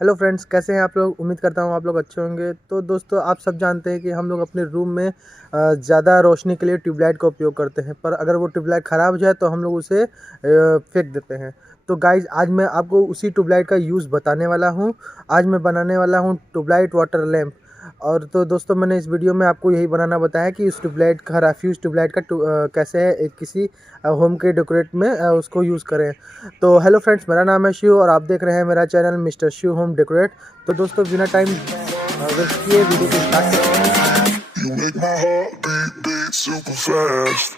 Hello friends, कैसे हैं आप लोग। उम्मीद करता हूँ आप लोग अच्छे होंगे। तो दोस्तों, आप सब जानते हैं कि हम लोग अपने रूम में ज़्यादा रोशनी के लिए ट्यूबलाइट का उपयोग करते हैं, पर अगर वो ट्यूबलाइट ख़राब हो जाए तो हम लोग उसे फेंक देते हैं। तो गाइज, आज मैं आपको उसी ट्यूबलाइट का यूज़ बताने वाला हूँ। आज मैं बनाने वाला हूँ ट्यूबलाइट वाटर लैम्प। और तो दोस्तों, मैंने इस वीडियो में आपको यही बनाना बताया कि इस ट्यूबलाइट का रेफ्यूज़ ट्यूबलाइट का कैसे किसी होम के डेकोरेट में उसको यूज़ करें। तो हेलो फ्रेंड्स, मेरा नाम है शिव और आप देख रहे हैं मेरा channel mister Shiv home decorate. तो दोस्तों, बिना टाइम वेस्ट किए वीडियो को स्टार्ट करते हैं। You make my heart beat super fast.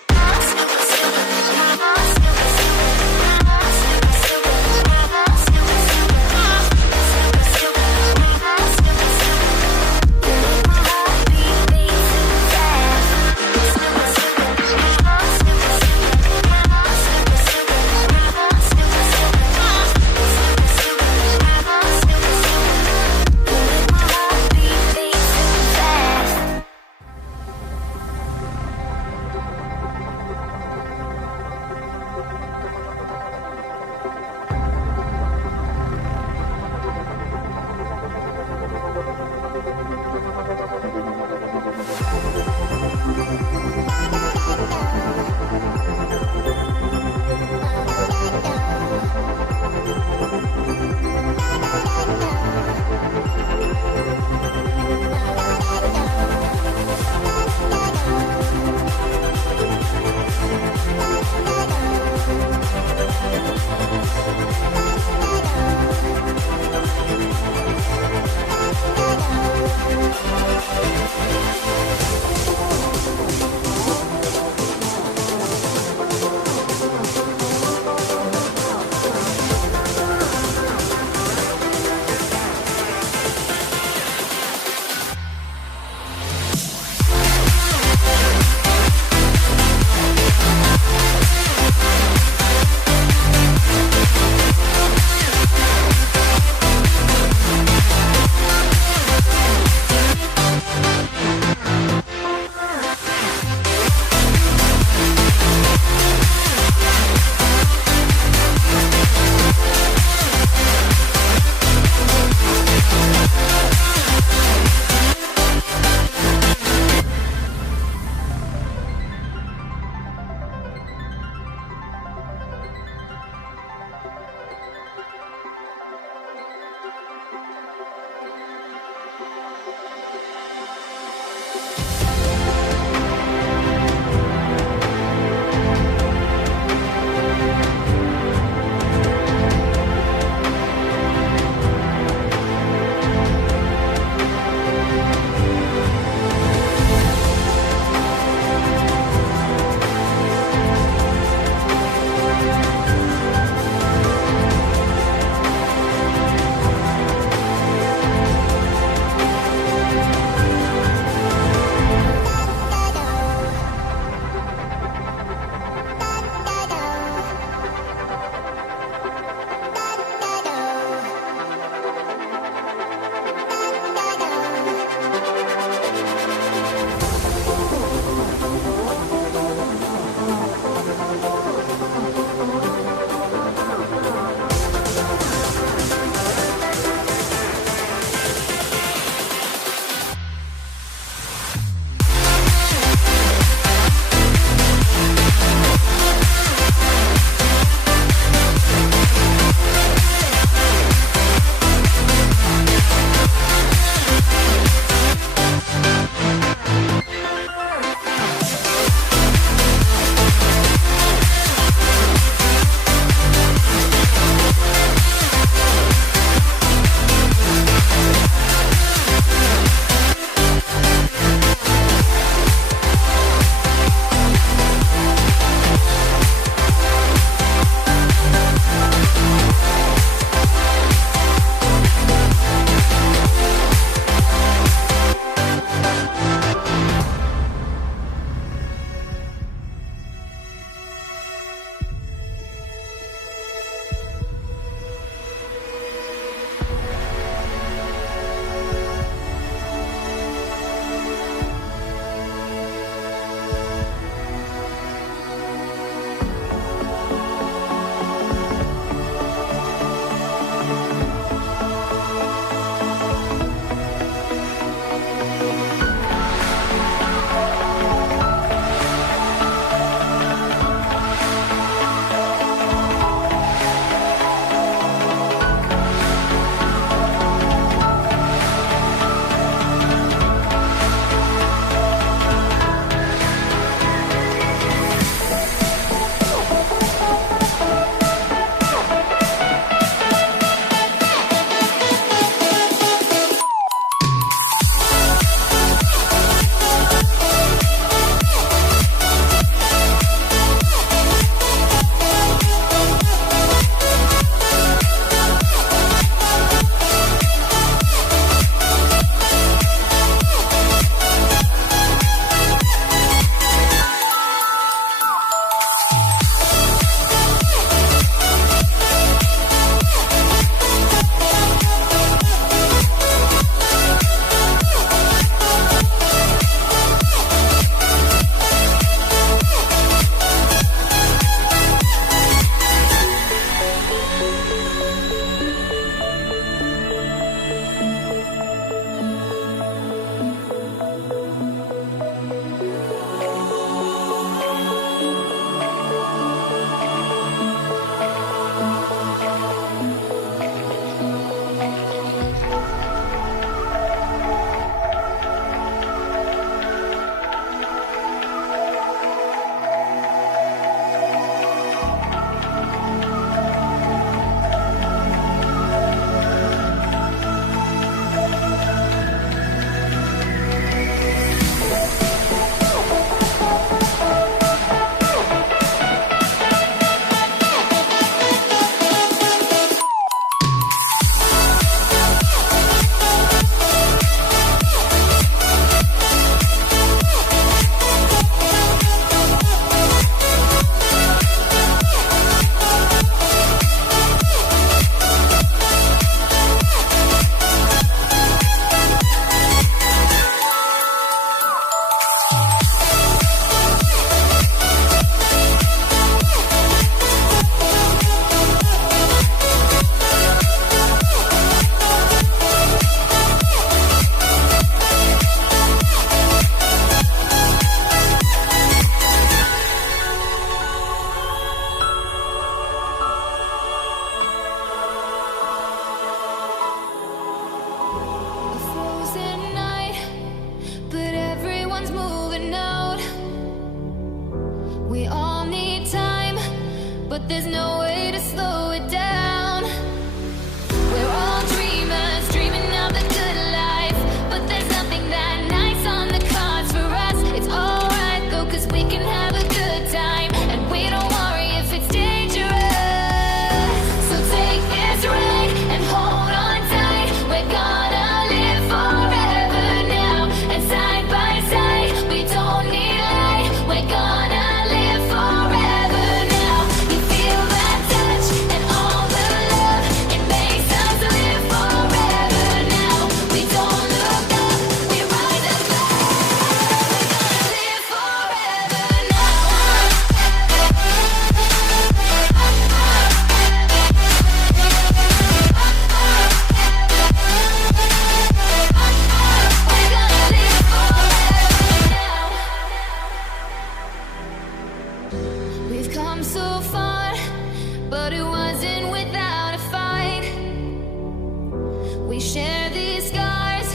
We share these scars,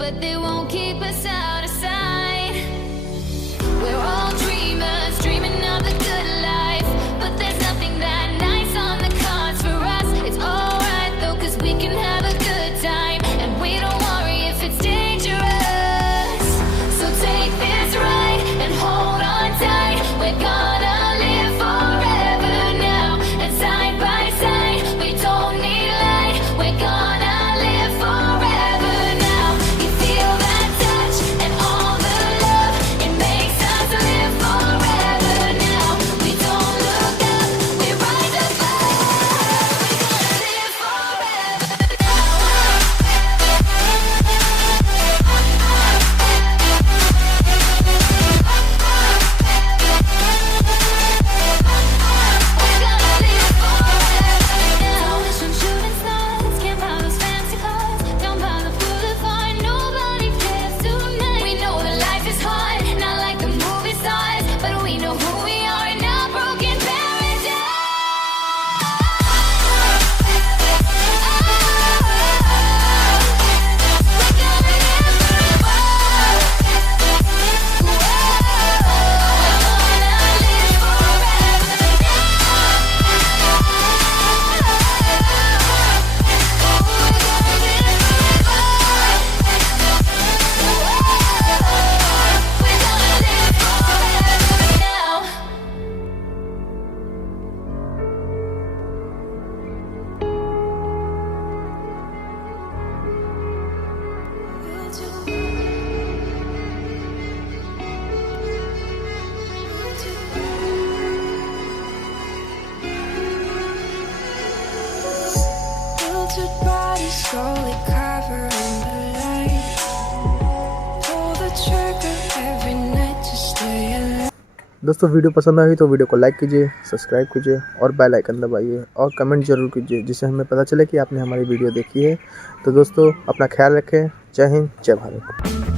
but they won't keep us out of sight. We're all dreamers, dreaming of the good life, but there's nothing that nice on the cards for us. It's alright though, 'cause we can have a good time, and we don't worry if it's dangerous. So take this ride and hold on tight. We're gonna live forever now, and side by side, we don't need light. We're gonna live forever now. You feel that touch and all the love, it makes us live forever now. We don't look up, we rise above. We're gonna live forever now. Listen, shooting stars, camp out those fancy cars, down by the boulevard, nobody cares tonight. We know that life is hard, not like the movie stars, but we know who we are in our broken paradise. We're gonna live Filtered bodies slowly covering the light. Pull the trigger every night to stay alive. दोस्तों वीडियो पसंद आई तो वीडियो को लाइक कीजिए, सब्सक्राइब कीजिए और bell icon दबाइए और कमेंट जरूर कीजिए, जिससे हमें पता चले कि आपने हमारी वीडियो देखी है। तो दोस्तों अपना ख्याल रखें। जय हिंद, जय भारत।